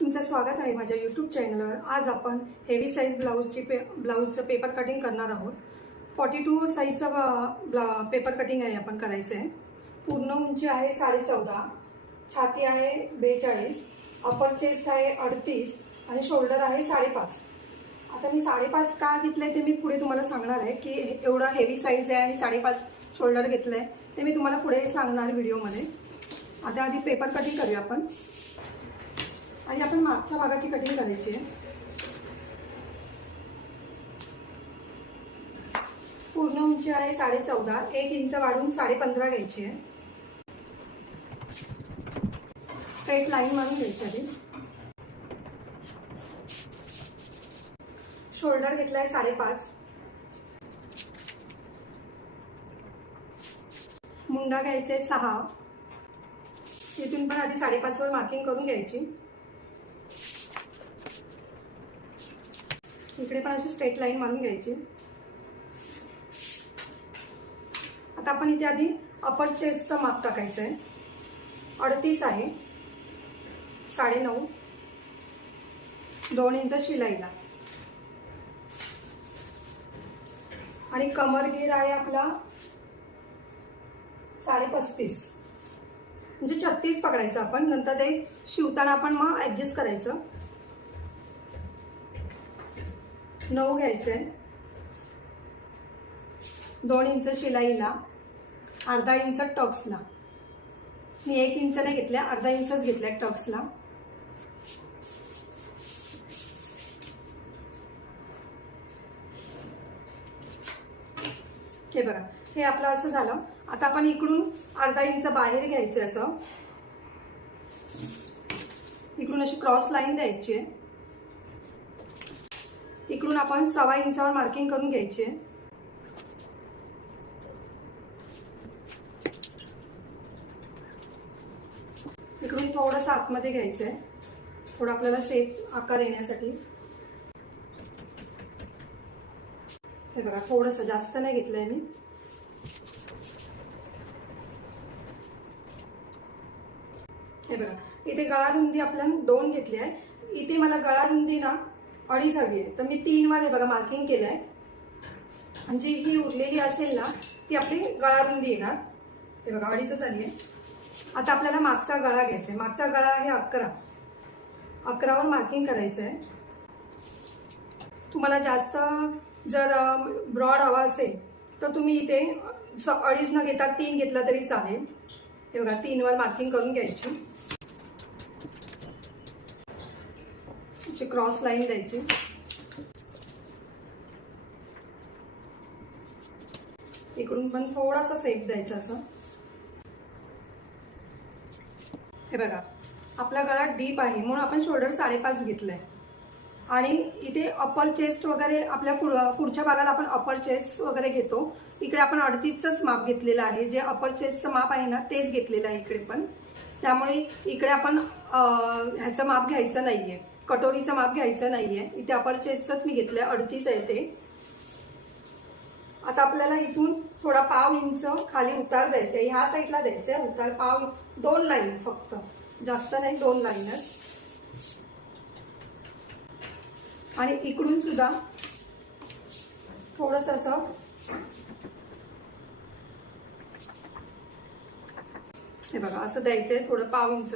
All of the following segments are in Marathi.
तुमचं स्वागत आहे माझ्या यूट्यूब चॅनलवर। आज आपण हेवी साईज ब्लाऊजचं पेपर कटिंग करणार आहोत। 42 साईजचं पेपर कटिंग आहे आपण करायचं आहे। पूर्ण उंची आहे 14.5, छाती आहे 42, अपर चेस्ट आहे 38 आणि शोल्डर आहे 5.5। आता मी 5.5 का घेतले ते मी पुढे तुम्हाला सांगणार आहे की एवढा हेवी साईज आहे आणि 5.5 शोल्डर घेतलंय ते मी तुम्हाला पुढे सांगणार व्हिडिओमध्ये। आता आधी पेपर कटिंग करूया आपण आणि आपण मागच्या भागाची कटिंग करायची आहे। पूर्ण उंची आहे 14.5, 1 इंच वाढून 15.5 घ्यायची आहे। स्ट्रेट लाईन मारून घ्यायची आहे। शोल्डर घेतलाय 5.5, मुंडा घ्यायचे 6, तिथून पण आधी 5.5 वर मार्किंग करून घ्यायची। इकडे पण अशी स्ट्रेट लाईन मारून घ्यायची। आता आपण इथे आधी अपर चेस्टचं माप टाकायचं आहे। 38 आहे, 9.5, 2 इंच शिलाईला आणि कमर घेर आहे आपला 35.5 म्हणजे 36 पकडायचं आपण। नंतर ते शिवताना आपण मग ऍडजस्ट करायचं। 9 घ्यायचंय, 2 इंच शिलाईला, अर्धा इंच टक्सला। मी 1 इंच नाही घेतल्या, अर्धा इंचच घेतलाय टक्सला। हे बघा, हे आपलं असं झालं। आता आपण इकडून अर्धा इंच बाहेर घ्यायचं, असं इकडून अशी क्रॉस लाईन द्यायची आहे। इकडून आपण 1.25 इंचावर मार्किंग करून घ्यायची आहे। इकडून थोडंसं आतमध्ये घ्यायचं आहे, थोडं आपल्याला सेफ आकार येण्यासाठी। हे बघा, थोडंसं जास्त नाही घेतलंय मी। हे बघा, इथे गळा रुंदी आपल्याला 2 घेतली आहे। इथे मला गळा रुंदी ना 2.5 हवी आहे, तर मी 3 वर हे बघा मार्किंग केलंय। आणि जी ही उरलेली असेल ना ती आपली गळा रुंदी येणार। हे बघा 2.5 झाली आहे। आता आपल्याला मागचा गळा घ्यायचा आहे। मागचा गळा आहे 11 वर मार्किंग करायचं आहे। तुम्हाला जास्त जर ब्रॉड हवा असेल तर तुम्ही इथे 2.5 न घेता 3 घेतला तरी चालेल। हे बघा 3 वर मार्किंग करून घ्यायची, अशी क्रॉस लाईन द्यायची। इकडून पण थोडासा सेफ द्यायचा असं। हे बघा, आपला गळा डीप आहे म्हणून आपण शोल्डर 5.5 घेतलंय। आणि इथे अपर चेस्ट वगैरे आपल्या पुढच्या भागाला आपण अपर चेस्ट वगैरे घेतो। इकडे आपण 38चंच माप घेतलेलं आहे, जे अपर चेस्टचं माप आहे ना तेच घेतलेलं आहे इकडे पण। त्यामुळे इकडे आपण ह्याचं माप घ्यायचं नाहीये, कटोरीचं माप घ्यायचं नाहीये। इथे अपर चेस्टचंच मी घेतलंय, 38 आहे ते। आता आपल्याला इथून थोडा 1.5 इंच खाली उतार द्यायचा आहे, ह्या साईडला द्यायचा आहे उतार। 2 लाईन फक्त, जास्त नाही, 2 लाईनच। आणि इकडून सुद्धा थोडंसं असं हे बघा असं द्यायचंय, थोडं 1.5 इंच।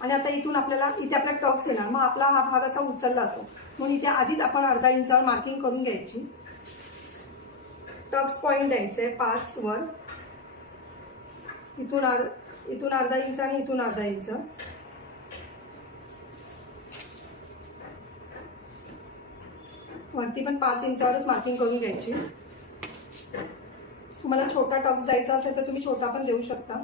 आणि आता इथून आपल्याला इथे आपला टक्स येणार, मग आपला हा भाग असा उचलला जातो म्हणून इथे आधीच आपण अर्धा इंचावर मार्किंग करून घ्यायची। टक्स पॉइंट द्यायचंय 5 वर, इथून अर्धा इंच आणि इथून अर्धा इंच। वरती पण 5 इंचावरच मार्किंग करून घ्यायची। तुम्हाला छोटा टक्स द्यायचा असेल तर तुम्ही छोटा पण देऊ शकता।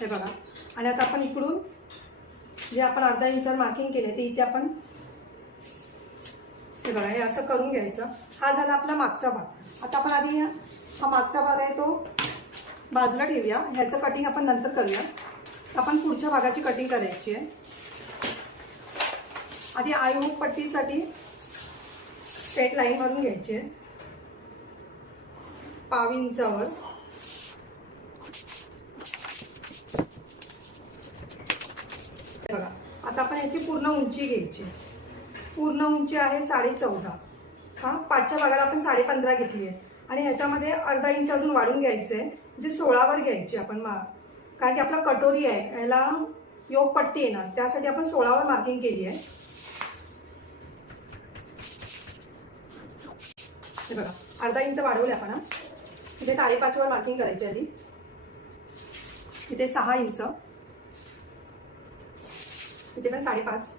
हे बघा, आणि आता आपण इकडून जे आपण अर्धा इंचावर मार्किंग केले ते इथे आपण हे बघा हे असं करून घ्यायचं। हा झाला आपला मागचा भाग। आता आपण आधी हा मागचा भाग आहे तो बाजूला ठेवूया, ह्याचं कटिंग आपण नंतर करूया। आपण पुढच्या भागाची कटिंग करायची आहे। आधी आईहुक पट्टीसाठी स्ट्रेट लाईन मारून घ्यायची आहे 1.5 इंचावर। पूर्ण उंची घ्यायची. पूर्ण उंची आहे 14.5. हां, पाठच्या भागाला आपण 15.5 घेतली आहे आणि ह्याच्यामध्ये अर्धा इंच अजून वाढून घ्यायचं आहे, जे 16वर घ्यायची आपण कारण की आपला कटोरी आहे, याला योग पट्टी येणार, त्यासाठी आपण 16वर मार्किंग केली आहे. हे बघा, अर्धा इंच वाढवले आपण. इथे 5.5वर मार्किंग करायची आधी. इथे 6 इंच, इथे पण 5.5.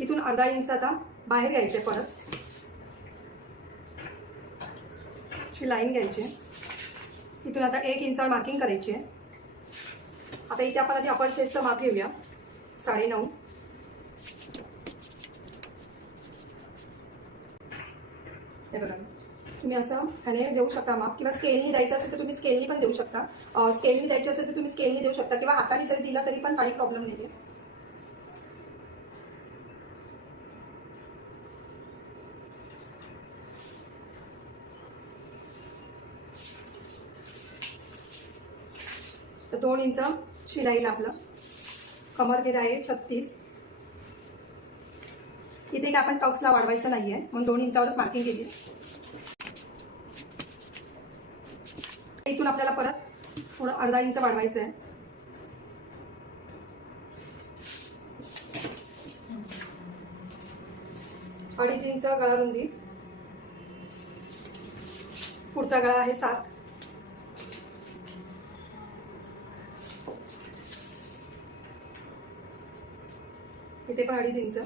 इथून अर्धा इंच आता बाहेर घ्यायचे. परत लाईन घ्यायची. इथून आता 1 इंचावर मार्किंग करायची आहे. आता इथे आपण आधी अपर चेस्टचं माप घेऊया. 9.5. हे बघा, तुम्ही असं ह्याने देऊ शकता माप, किंवा स्केलनी द्यायचं असेल तर तुम्ही स्केलनी पण देऊ शकता. स्केलनी द्यायचं असेल तर तुम्ही स्केलनी देऊ शकता, किंवा हाताने जरी दिला तरी पण काही प्रॉब्लेम नाही आहे. तर 2 इंच शिलाईला आपलं कमर घेत आहे 36. इथे काय आपण टक्सला वाढवायचं नाहीये, म्हणून 2 इंचावरच मार्किंग केली. इथून आपल्याला परत थोडं अर्धा इंच वाढवायचं आहे. अडीच इंच गळा रुंदी. पुढचा गळा आहे 7. इथे पण 2.5 इंच.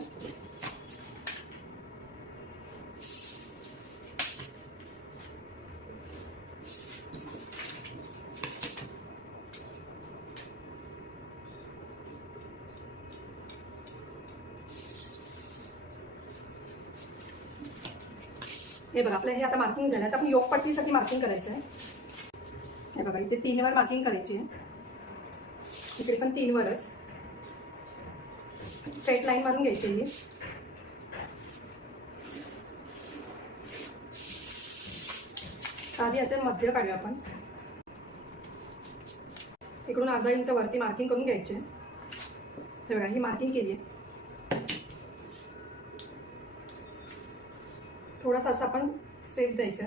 हे बघा, आपलं हे आता मार्किंग झालं. आता आपण योग पट्टीसाठी मार्किंग करायचं आहे. हे बघा, इथे 3वर मार्किंग करायची आहे. इकडे पण 3वरच स्ट्रेट लाईन मारून घ्यायची आहे. आधी याचे मध्य काढूया आपण. इकडून अर्धा इंच वरती मार्किंग करून घ्यायचे. हे बघा, ही मार्किंग केली आहे. थोडासा असं आपण सेफ द्यायचं.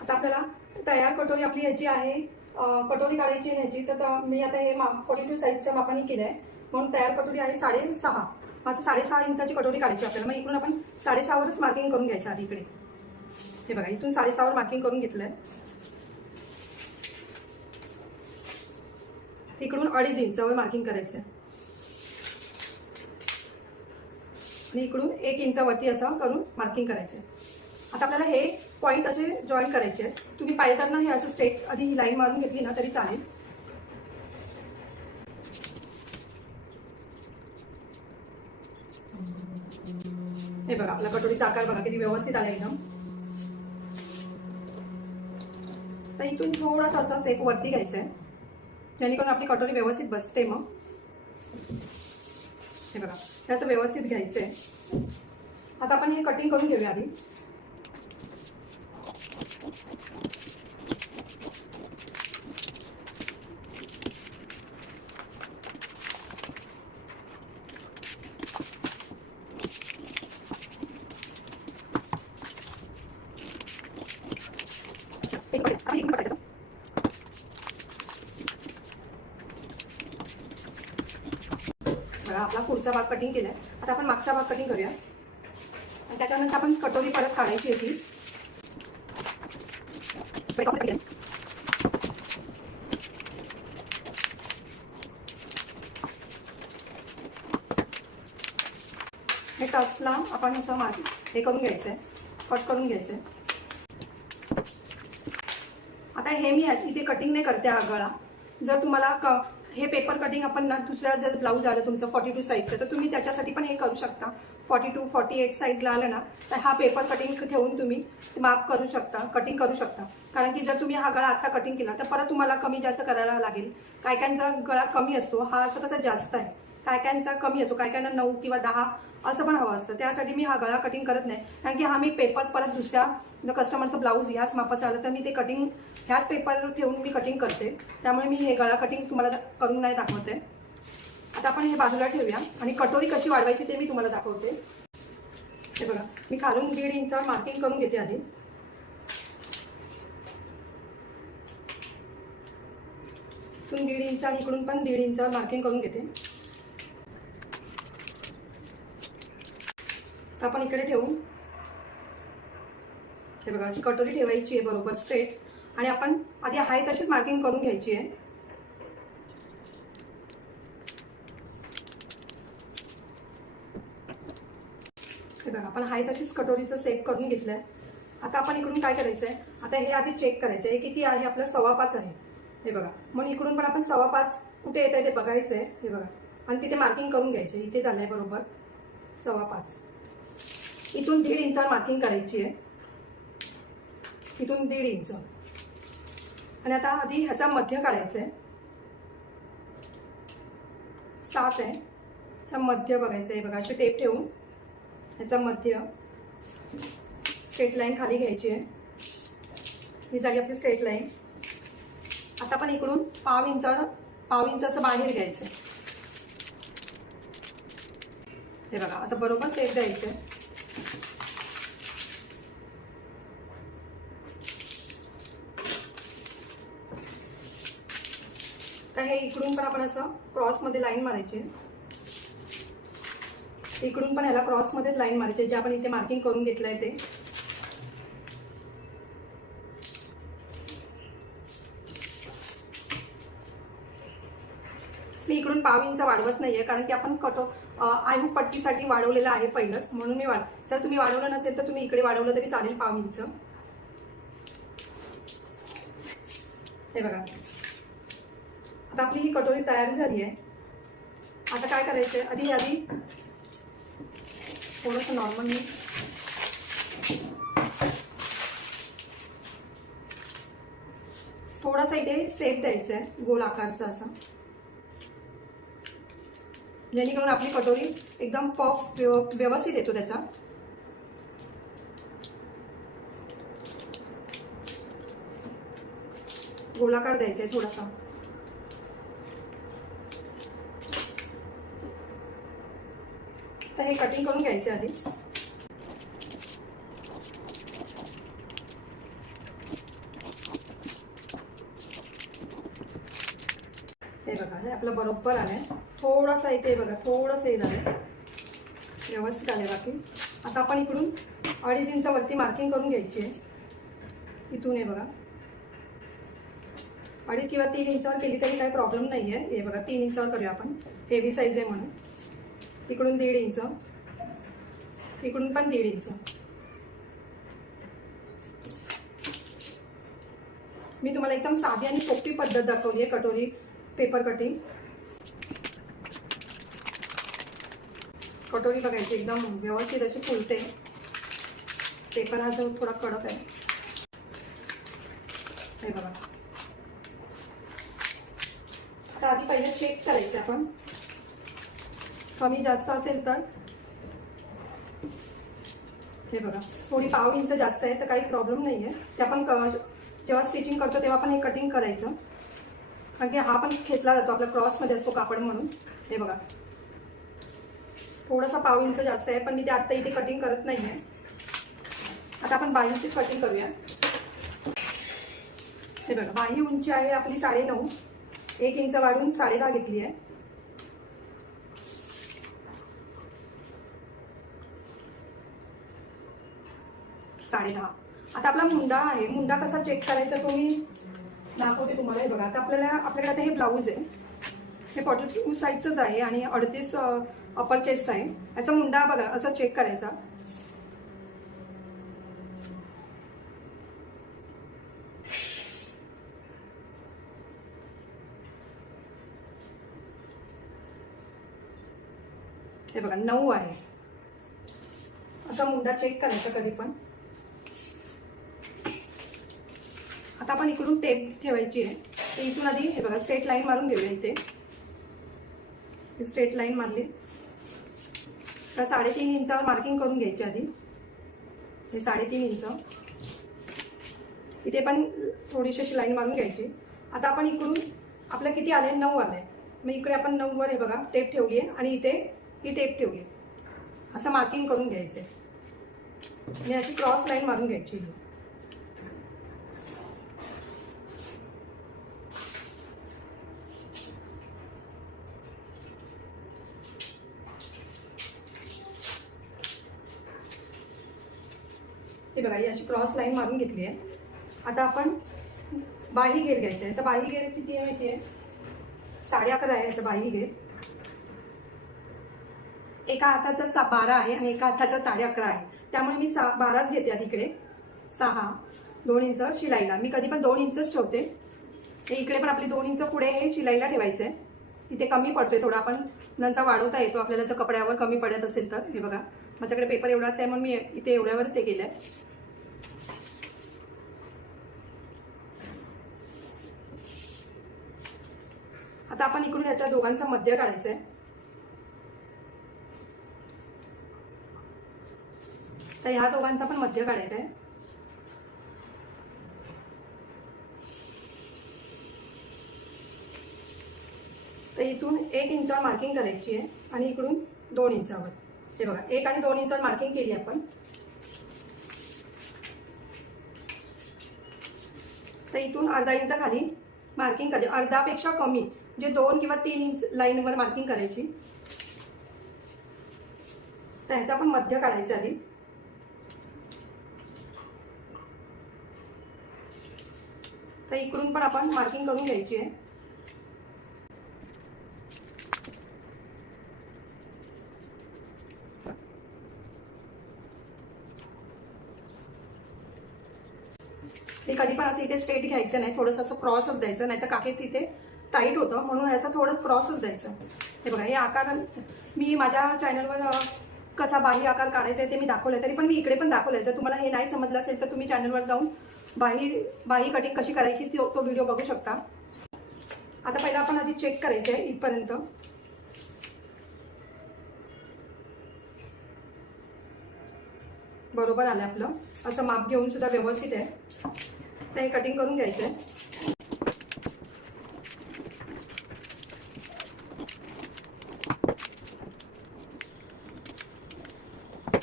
आता आपल्याला तयार कटोरी आपली ह्याची आहे, कटोरी काढायची ह्याची. तर मी आता हे 42 साईजच्या मापाने केलं आहे, म्हणून तयार कटोरी आहे 6.5. आता 6.5 इंचाची कटोरी काढायची आपल्याला. मग इकडून आपण 6.5वरच मार्किंग करून घ्यायचं आधी. इकडे हे बघा, इथून 6.5वर मार्किंग करून घेतलंय. इकडून 2.5 इंचावर मार्किंग करायचं आणि इकडून 1 इंचावरती असं करून मार्किंग करायचं. आता आपल्याला हे पॉईंट असे जॉईन करायचे आहेत. तुम्ही पायताना हे असं स्ट्रेट आधी ही लाईन मारून घेतली ना तरी चालेल. हे बघा, आपला कटोरीचा आकार बघा किती व्यवस्थित आला एकदम. तर इथून थोडासा असा सेप वरती घ्यायचा आहे, जेणेकरून आपली कटोरी व्यवस्थित बसते. मग हे बघा, हे असं व्यवस्थित घ्यायचं आहे. आता आपण हे कटिंग करून घेऊया आधी. आपला पुढचा भाग कटिंग केलाय. आता आपण मागचा भाग कटिंग करूया आणि त्याच्यानंतर आपण कटोरी परत काढायची होती. हे टक्सला आपण असं हे करून घ्यायचंय, कट करून घ्यायचंय. आता हे मी इथे कटिंग नाही करते हा गळा. जर तुम्हाला हे पेपर कटिंग आपण ना दुसऱ्या जर ब्लाऊज आलं तुमचं 42 साईजचं तर तुम्ही त्याच्यासाठी पण हे करू शकता. 42-48 साईजला आलं ना तर हा पेपर कटिंग ठेवून तुम्ही माप करू शकता, कटिंग करू शकता. कारण की जर तुम्ही हा गळा आता कटिंग केला तर परत तुम्हाला कमी जास्त करायला लागेल. काय कायांचा गळा कमी असतो, हा असं कसं जास्त आहे, काय कायांचा कमी असतो, काय कायांना 9 किंवा 10 असं पण हवं असतं. त्यासाठी मी हा गळा कटिंग करत नाही. कारण की हा मी पेपर परत दुसऱ्या जर कस्टमरचं ब्लाऊज ह्याच मापाचं आलं तर मी ते कटिंग ह्याच पेपरवर ठेवून मी कटिंग करते. त्यामुळे मी हे गळा कटिंग तुम्हाला करून नाही दाखवते. आता आपण हे बाजूला ठेवूया आणि कटोरी कशी वाढवायची ते मी तुम्हाला दाखवते. हे बघा, मी खालून 1.5 इंचावर मार्किंग करून घेते आधी. इथून 1.5 इंच आणि इकडून पण 1.5 इंचावर मार्किंग करून घेते. तर आपण इकडे ठेवू. हे बघा, अशी कटोरी ठेवायची आहे बरोबर स्ट्रेट आणि आपण आधी आहे तशीच मार्किंग करून घ्यायची आहे. हे बघा, आपण आहे तशीच कटोरीचं सेट करून घेतलंय. आता आपण इकडून काय करायचं आहे, आता हे आधी चेक करायचं आहे किती आहे. आपलं 5.25 आहे. हे बघा, म्हणून इकडून पण आपण 5.25 कुठे येत आहे ते बघायचं आहे. हे बघा, आणि तिथे मार्किंग करून घ्यायचे. इथे झालंय बरोबर 5.25. इथून 1.5 इंचावर मार्किंग करायची आहे. इथून 1.5 इंच आणि आता आधी ह्याचा मध्य काढायचा आहे. 7 आहे, ह्याचा मध्य बघायचं आहे. बघा, अशी टेप ठेवून ह्याचा मध्य स्ट्रेट लाईन खाली घ्यायची आहे. ही झाली आपली स्ट्रेट लाईन. आता आपण इकडून पाव इंच असं बाहेर घ्यायचं. हे बघा, असं बरोबर सेट द्यायचं. तर हे इकडून पण आपण असं क्रॉसमध्ये लाईन मारायची. इकडून पण ह्याला क्रॉसमध्येच लाईन मारायची जे आपण इथे मार्किंग करून घेतलंय ते. मी इकडून पाव इंच वाढवत नाहीये कारण की आपण आयहूक पट्टीसाठी वाढवलेलं आहे पहिलंच, म्हणून मी जर तुम्ही वाढवलं नसेल तर तुम्ही इकडे वाढवलं तरी चालेल पाव इंच. हे बघा, आता आपली ही कटोरी तयार झाली आहे. आता काय करायचंय, आधी थोडंसं नॉर्मल थोडासा इथे शेप द्यायचा आहे गोल आकारचा असा, जेणेकरून आपली कटोरी एकदम पफ व्यवस्थित येतो त्याचा. गोलाकार द्यायचा आहे थोडासा. तर हे कटिंग करून घ्यायचे आधी. हे बघा, हे आपलं बरोबर आलंय. थोडासा इथे बघा, थोडंसं हे झालंय, व्यवस्थित आले बाकी. आता आपण इकडून 2.5 इंच वरती मार्किंग करून घ्यायची आहे. इथून हे बघा 2.5 किंवा 3 इंचावर केली तरी काही प्रॉब्लेम नाही आहे. हे बघा, 3 इंचावर करूया आपण, हेवी साईज आहे म्हणून. इकडून 1.5 इंच, इकडून पण 1.5 इंच. मी तुम्हाला एकदम साधी आणि सोपी पद्धत दाखवली आहे कटोरी पेपर कटिंग. कटोरी बघायची एकदम व्यवस्थित अशी फुलते. पेपर हा जो थोडा कडक आहे. हे बघा, आता आधी पहिले चेक करायचं आपण, कमी जास्त असेल तर. हे बघा, थोडी पाव इंच जास्त आहे तर काही प्रॉब्लेम नाही आहे. ते आपण जेव्हा स्टिचिंग करतो तेव्हा आपण हे कटिंग करायचं, कारण की हा पण खेचला जातो, आपला क्रॉसमध्ये असतो कापड म्हणून. हे बघा, थोडासा पाव इंच जास्त आहे पण मी ते आता इथे कटिंग करत नाही आहे. आता आपण बाहीची कटिंग करूया. हे बघा, बाही उंची आहे आपली 9.5, 1 इंच वाढून 10.5 घेतली आहे. आता आपला मुंडा आहे. मुंडा कसा चेक करायचा तो मी दाखवते तुम्हाला. हे बघा, आता आपल्याकडे आता हे ब्लाऊज आहे. हे 42 साईजचंच आहे आणि 38 अपर चेस्ट आहे. याचा मुंडा बघा असा चेक करायचा. हे बघा 9 आहे. असा मुंडा चेक करायचा कधी पण. आता आपण इकडून टेप ठेवायची आहे. तर इथून आधी हे बघा स्ट्रेट लाईन मारून घेऊया. इथे स्ट्रेट लाईन मारली तर 3.5 इंचावर मार्किंग करून घ्यायची आधी. हे 3.5 इंच इथे पण थोडीशी अशी लाईन मारून घ्यायची. आता आपण इकडून आपलं किती आलंय 9 आलंय. मग इकडे आपण 9 वर हे बघा टेप ठेवली आहे आणि इथे ही टेप ठेवली. असं मार्किंग करून घ्यायचंय आणि अशी क्रॉस लाईन मारून घ्यायची. हे बघा ही अशी क्रॉस लाईन मारून घेतली आहे. आता आपण बाही घेर घ्यायचा. याचा बाही घेर किती आहे माहिती आहे? 11.5 आहे याचा बाही घेर. एका हाताचा 12 आहे आणि एका हाताचा 11.5 आहे. त्यामुळे मी 12च घेते. आधी इकडे 6 2 इंच शिलाईला. मी कधी पण 2 इंचच ठेवते. हे इकडे पण आपली 2 इंच पुढे हे शिलाईला ठेवायचं आहे. इथे कमी पडतोय थोडा, आपण नंतर वाढवता येतो आपल्याला जर कपड्यावर कमी पडत असेल तर. हे बघा माझ्याकडे पेपर एवढाच आहे म्हणून मी इथे एवढ्यावरच हे केलंय. आता आपण इकडून याच्या दोघांचा मध्य काढायचा आहे. तर ह्या दोघांचा पण मध्य काढायचा आहे. तर इथून 1 इंचावर मार्किंग करायची आहे आणि इकडून 2 इंचावर. हे बघा 1 आणि 2 इंचावर मार्किंग केली आपण. तर इथून अर्धा इंच खाली मार्किंग करायची. अर्धापेक्षा कमी म्हणजे 2 किंवा 3 इंच लाईनवर मार्किंग करायची. तर ह्याचा पण मध्य काढायचा आधी. तर इकडून पण आपण मार्किंग करून घ्यायची आहे. हे कधी पण असं इथे स्ट्रेट घ्यायचं नाही, थोडंसं असं क्रॉसच द्यायचं, नाही तर काके तिथे टाईट होतं म्हणून असं थोडं क्रॉसच द्यायचं. हे बघा हे आकार मी माझ्या चॅनलवर कसा बाही आकार काढायचा आहे ते मी दाखवलंय. तरी पण मी इकडे पण दाखवलंय. जर तुम्हाला हे नाही समजलं असेल तर तुम्ही चॅनलवर जाऊन बाही कटिंग कशी करायची तो व्हिडिओ बघू शकता. आता पहिला आपण आधी चेक करायचं आहे इथपर्यंत. बरोबर आलं आपलं. असं माप घेऊन सुद्धा व्यवस्थित आहे. तर हे कटिंग करून घ्यायचं आहे.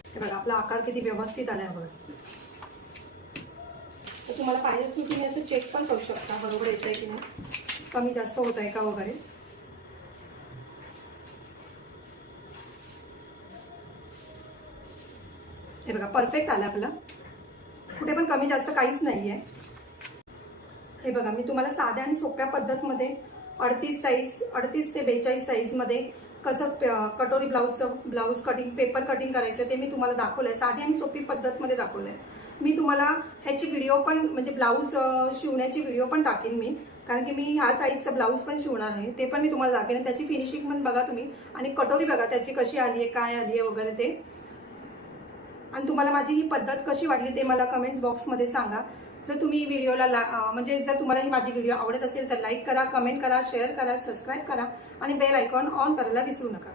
हे बघा आपला आकार किती व्यवस्थित आलाय बघा. तर तुम्हाला पाहिजे की तुम्ही असं चेक पण करू शकता बरोबर येत आहे की नाही, कमी जास्त होत आहे का वगैरे. हे बघा परफेक्ट आलं आपलं. कुठे पण कमी जास्त काहीच नाही आहे. हे बघा मी तुम्हाला साध्या आणि सोप्या पद्धतमध्ये 38 ते 42 साईजमध्ये कसं कटोरी ब्लाऊज कटिंग पेपर कटिंग करायचं ते मी तुम्हाला दाखवलंय. साधी आणि सोपी पद्धतमध्ये दाखवलंय. मी तुम्हाला ह्याची व्हिडिओ पण म्हणजे ब्लाऊज शिवण्याची व्हिडिओ पण टाकेन मी, कारण की मी ह्या साईजचं ब्लाऊज पण शिवणार आहे. ते पण मी तुम्हाला दाखवेन. त्याची फिनिशिंग पण बघा तुम्ही आणि कटोरी बघा त्याची कशी आली आहे, काय आली आहे वगैरे ते. आणि तुम्हाला माझी ही पद्धत कशी वाटली ते मला कमेंट्स बॉक्समध्ये सांगा. जर तुम्ही व्हिडिओला म्हणजे जर तुम्हाला ही माझी व्हिडिओ आवडत असेल तर लाईक करा, कमेंट करा, शेअर करा, सबस्क्राईब करा आणि बेल आयकॉन ऑन करायला विसरू नका.